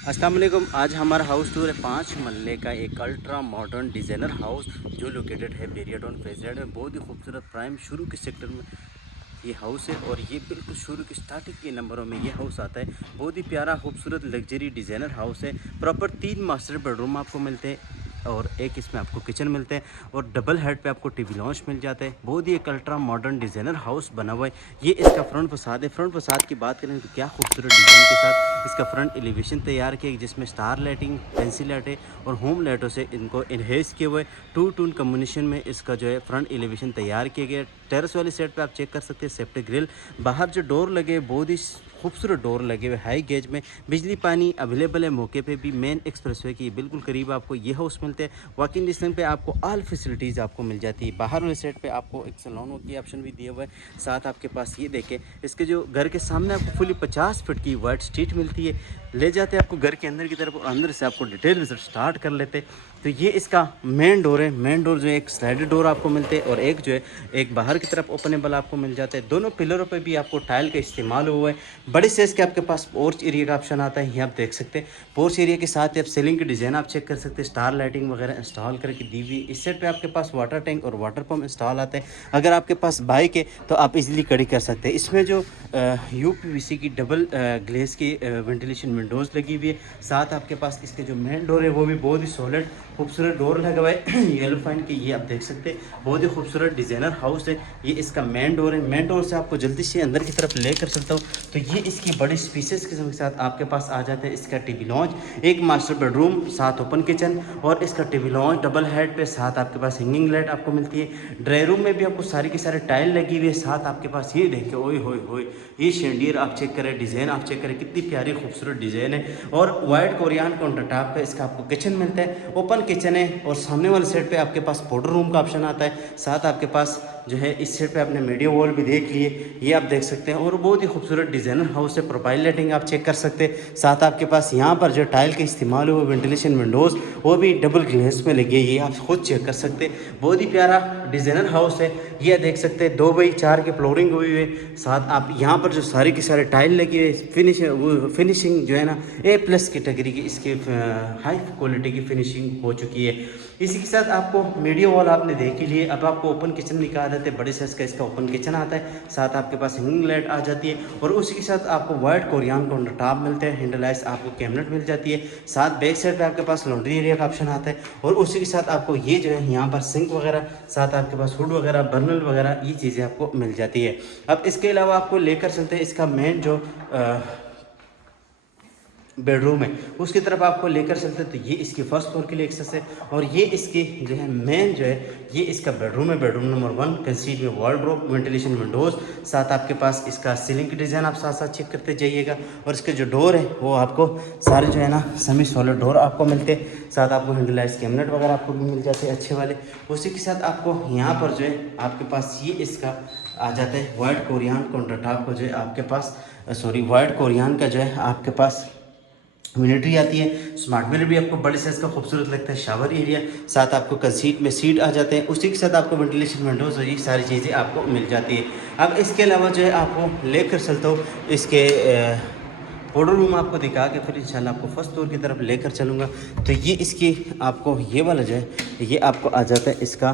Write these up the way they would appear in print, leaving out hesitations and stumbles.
अस्सलाम वालेकुम। आज हमारा हाउस टूर है 5 मरले का एक अल्ट्रा मॉडर्न डिज़ाइनर हाउस जो लोकेटेड है बेरिया टाउन फेजरेड में। बहुत ही खूबसूरत प्राइम शुरू के सेक्टर में ये हाउस है और ये बिल्कुल शुरू के स्टार्टिंग के नंबरों में ये हाउस आता है। बहुत ही प्यारा खूबसूरत लग्जरी डिज़ाइनर हाउस है। प्रॉपर 3 मास्टर बेडरूम आपको मिलते हैं और एक इसमें आपको किचन मिलते हैं और डबल हेड पे आपको टीवी लॉन्च मिल जाता है। बहुत ही एक अल्ट्रा मॉडर्न डिज़ाइनर हाउस बना हुआ है। ये इसका फ्रंट फसाद है। फ्रंट फसाद की बात करें तो क्या खूबसूरत डिज़ाइन के साथ इसका फ्रंट एलिवेशन तैयार किया जिसमें स्टार लाइटिंग, पेंसिल लाइटें और होम लाइटों से इनको इन्हेंस किए हुए टू टून कम्बिनेशन में इसका जो है फ्रंट एलिवेशन तैयार किया गया। टेरेस वाली साइड पे आप चेक कर सकते हैं सेफ्टी ग्रिल, बाहर जो डोर लगे बहुत ही खूबसूरत डोर लगे हुए हाई गेज में। बिजली पानी अवेलेबल है मौके पे भी। मेन एक्सप्रेसवे के बिल्कुल करीब आपको ये हाउस मिलते हैं। वॉकिंग डिस्टेंस पे आपको ऑल फैसिलिटीज़ आपको मिल जाती है। बाहर वाले साइड पे आपको एक सैलून की ऑप्शन भी दिया हुआ है। साथ आपके पास ये देखें इसके जो घर के सामने आपको फुली 50 फीट की वाइड स्ट्रीट मिलती है। ले जाते हैं आपको घर के अंदर की तरफ और अंदर से आपको डिटेल विजिट स्टार्ट कर लेते। तो ये इसका मेन डोर है। मेन डोर जो है एक स्लाइडर डोर आपको मिलते हैं और एक जो है एक बाहर की तरफ ओपनेबल आपको मिल जाता है। दोनों पिलरों पे भी आपको टाइल का इस्तेमाल हुआ है। बड़े साइज़ के आपके पास पोर्च एरिया का ऑप्शन आता है। ये आप देख सकते हैं पोर्च एरिया के साथ आप सीलिंग की डिज़ाइन आप चेक कर सकते हैं। स्टार लाइटिंग वगैरह इंस्टॉल करके दी हुई। इस सेट पे आपके पास वाटर टैंक और वाटर पम्प इंस्टॉल आता है। अगर आपके पास बाइक है तो आप इजीली खड़ी कर सकते हैं। इसमें जो यूपीवीसी की डबल ग्लेस की वेंटिलेशन विंडोज़ लगी हुई है। साथ आपके पास इसके जो मेन डोर है वो भी बहुत ही सॉलिड खूबसूरत डोर लगा हुआ है येलो फाइन की। ये आप देख सकते हैं बहुत ही खूबसूरत डिज़ाइनर हाउस है। ये इसका मेन डोर है। मेन डोर से आपको जल्दी से अंदर की तरफ ले कर सकता हूँ। तो ये इसकी बड़ी स्पेसियस किस्म के साथ आपके पास आ जाता है। इसका टीवी लॉन्च, एक मास्टर बेडरूम, साथ ओपन किचन और इसका टीवी लॉन्च डबल हेड पे। साथ आपके पास हैंगिंग लाइट आपको मिलती है। ड्राई रूम में भी आपको सारी की सारी टाइल लगी हुई है। साथ आपके पास ये देखिए ओए होए होए ये शेंडियर आप चेक करें, डिज़ाइन आप चेक करें कितनी प्यारी खूबसूरत डिज़ाइन है। और वाइट कोरियन काउंटर टॉप पे इसका आपको किचन मिलता है। ओपन किचन है और सामने वाले साइड पे आपके पास पाउडर रूम का ऑप्शन आता है। साथ आपके पास जो है इस साइड पे आपने मीडिया वॉल भी देख लिए, ये आप देख सकते हैं। और बहुत ही खूबसूरत डिज़ाइनर हाउस है। प्रोफाइल लाइटिंग आप चेक कर सकते हैं। साथ आपके पास यहाँ पर जो टाइल के इस्तेमाल हुए वेंटिलेशन विंडोज़ वो भी डबल ग्लेस में लगी है। ये आप खुद चेक कर सकते हैं। बहुत ही प्यारा डिज़ाइनर हाउस है। ये देख सकते हैं 2x4 की फ्लोरिंग हुई है। साथ आप यहाँ पर जो सारी की सारी टाइल लगी हुई है, फिनिशिंग जो है ना A+ कैटेगरी की इसकी हाई क्वालिटी की फिनिशिंग हो चुकी है। इसी के साथ आपको मीडिया वॉल आपने देख ही लिए। अब आपको ओपन किचन दिखा देते हैं। बड़े साइज का इसका ओपन किचन आता है। साथ आपके पास हैंगिंग लाइट आ जाती है और उसी के साथ आपको वाइट कोरियन काउंटर टॉप मिलते हैं। हैंडलाइज आपको कैबिनेट मिल जाती है। साथ बैक साइड पे आपके पास लॉन्ड्री एरिया का ऑप्शन आता है और उसी के साथ आपको ये जो है यहाँ पर सिंक वगैरह, साथ आपके पास हुड वगैरह, बर्नल वगैरह ये चीज़ें आपको मिल जाती है। अब इसके अलावा आपको लेकर चलते हैं इसका मेन जो बेडरूम है उसकी तरफ आपको लेकर चलते हैं। तो ये इसकी फर्स्ट फ्लोर के लिए एक्सेस है और ये इसकी जो है मेन जो है ये इसका बेडरूम है। बेडरूम नंबर 1 कंसीड में वार्डरोब, वेंटिलेशन विंडोज़, साथ आपके पास इसका सीलिंग की डिज़ाइन आप साथ साथ चेक करते जाइएगा। और इसके जो डोर है वो आपको सारे जो है ना सेमी सॉलिड डोर आपको मिलते हैं। साथ आपको हैंडलाइज कैबिनेट वगैरह आपको भी मिल जाते हैं अच्छे वाले। उसी के साथ आपको यहाँ पर जो है आपके पास ये इसका आ जाता है वाइट कोरियन काउंटर टॉप को जो है आपके पास वाइट कोरियन का जो है आपके पास यूनिटरी आती है। स्मार्ट मिरर भी आपको बड़े साइज का खूबसूरत लगता है। शावर एरिया, साथ आपको कंसीट में सीट आ जाते हैं। उसी के साथ आपको वेंटिलेशन विंडोज़ और ये सारी चीज़ें आपको मिल जाती है। अब इसके अलावा जो है आपको लेकर चलता हूँ इसके पाउडर रूम आपको दिखा के फिर इंशाल्लाह आपको फर्स्ट फ्लोर की तरफ लेकर चलूँगा। तो ये इसकी आपको ये वाला जो है ये आपको आ जाता है इसका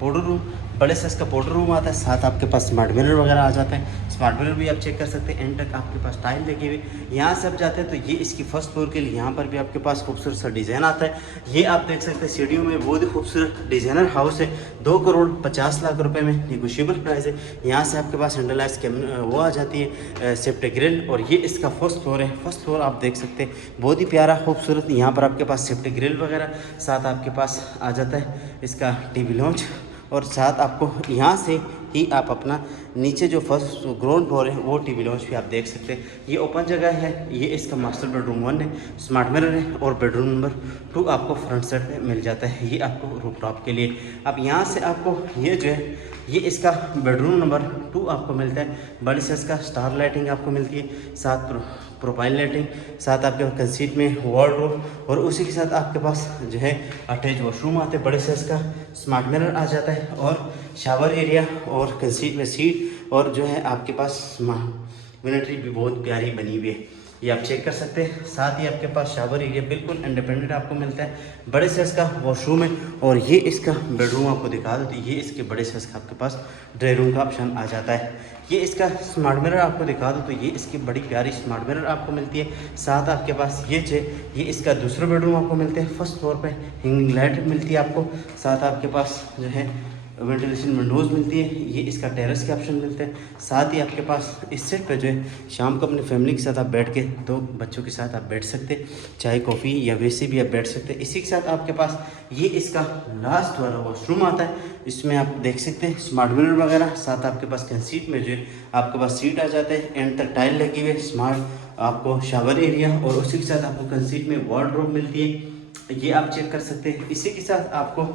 पाउडर रूम। बड़े साइज का पाउडर रूम आता है। साथ आपके पास स्मार्ट मिरर वगैरह आ जाते हैं। स्मार्ट मिरर भी आप चेक कर सकते हैं। एंड तक आपके पास टाइल लगी हुई। यहाँ से आप जाते हैं तो ये इसकी फर्स्ट फ्लोर के लिए यहाँ पर भी आपके पास खूबसूरत सा डिज़ाइन आता है। ये आप देख सकते हैं सीढ़ियों में बहुत ही खूबसूरत डिज़ाइनर हाउस है। 2,50,00,000 रुपये में निगोशिएबल प्राइस है। यहाँ से आपके पास हैंडलाइज वो आ जाती है सेफ्टी ग्रिल और ये इसका फर्स्ट फ्लोर है। फर्स्ट फ्लोर आप देख सकते हैं बहुत ही प्यारा खूबसूरत। यहाँ पर आपके पास सेफ्टी ग्रिल वगैरह, साथ आपके पास आ जाता है इसका टीवी लॉन्च और साथ आपको यहाँ से ही आप अपना नीचे जो फर्स्ट ग्राउंड फ्लोर है वो टीवी लॉन्च भी आप देख सकते हैं। ये ओपन जगह है। ये इसका मास्टर बेडरूम 1 है। स्मार्ट मिरर है और बेडरूम नंबर 2 आपको फ्रंट साइड में मिल जाता है। ये आपको रूफ टॉप के लिए। अब यहाँ से आपको ये जो है ये इसका बेडरूम नंबर 2 आपको मिलता है। बड़ी साइज का स्टार लाइटिंग आपको मिलती है। साथ प्रोफाइल लाइटिंग, साथ आपके कंसीट में वार्डरोब और उसी के साथ आपके पास जो है अटैच वॉशरूम आते हैं। बड़े साइज का स्मार्ट मिरर आ जाता है और शावर एरिया और कंसीट में सीट और जो है आपके पास यूनिटरी भी बहुत प्यारी बनी हुई है। ये आप चेक कर सकते हैं। साथ ही आपके पास शावर एरिया बिल्कुल इंडिपेंडेंट आपको मिलता है, बड़े साइज़ का वॉशरूम है। और ये इसका बेडरूम आपको दिखा दो, तो ये इसके बड़े साइज़ का आपके पास ड्राई रूम का ऑप्शन आ जाता है। ये इसका स्मार्ट मिरर आपको दिखा दो, तो ये इसकी बड़ी प्यारी स्मार्ट मिरर आपको मिलती है। साथ आपके पास ये इसका दूसरा बेडरूम आपको मिलते हैं। फर्स्ट फ्लोर पे हैंगिंग लाइट मिलती है आपको। साथ आपके पास जो है वेंटिलेशन विंडोज़ मिलती है। ये इसका टेरेस के ऑप्शन मिलते हैं। साथ ही आपके पास इस सेट पे जो है शाम को अपनी फैमिली के साथ आप बैठ के, दो बच्चों के साथ आप बैठ सकते हैं, चाय कॉफ़ी या वैसे भी आप बैठ सकते हैं। इसी के साथ आपके पास ये इसका लास्ट वाला वॉशरूम आता है। इसमें आप देख सकते हैं स्मार्ट मिरर वगैरह। साथ आपके पास कंसीट में जो है आपके पास सीट आ जाता है, एंड तक टाइल लगी हुई है, स्मार्ट आपको शावर एरिया, और उसी के साथ आपको कंसीट में वार्डरोब मिलती है। ये आप चेक कर सकते हैं। इसी के साथ आपको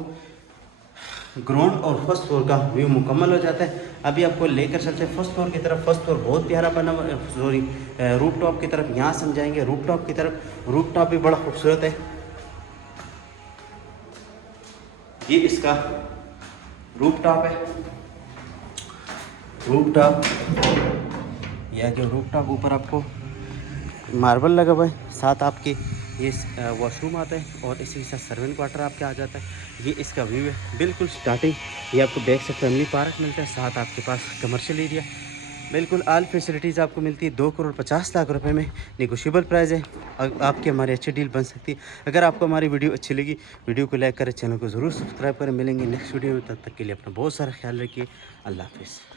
ग्राउंड और फर्स्ट फ्लोर का व्यू मुकम्मल हो जाता है। अभी आपको लेकर चलते हैं फर्स्ट फ्लोर की तरफ। फर्स्ट फ्लोर बहुत प्यारा बना हुआ है, सॉरी रूफ टॉप की तरफ। यहाँ से हम जाएंगे रूफ टॉप की तरफ। रूफ टॉप भी बड़ा खूबसूरत है। ये इसका रूफ टॉप है। रूफ टॉप या कि रूफ टॉप ऊपर आपको मार्बल लगा हुआ है। साथ आपके ये वॉशरूम आता है और इसी के साथ सर्वेंट क्वार्टर आपके आ जाता है। ये इसका व्यू है बिल्कुल स्टार्टिंग। ये आपको बैक से फैमिली पार्क मिलता है। साथ आपके पास कमर्शियल एरिया, बिल्कुल ऑल फैसिलिटीज़ आपको मिलती है। 2,50,00,000 रुपए में नेगोशिएबल प्राइस है। आपकी हमारी अच्छी डील बन सकती है। अगर आपको हमारी वीडियो अच्छी लगी, वीडियो को लाइक करें, चैनल को ज़रूर सब्सक्राइब करें। मिलेंगे नेक्स्ट वीडियो में, तब तक के लिए अपना बहुत सारा ख्याल रखिए। अल्लाह हाफिज़।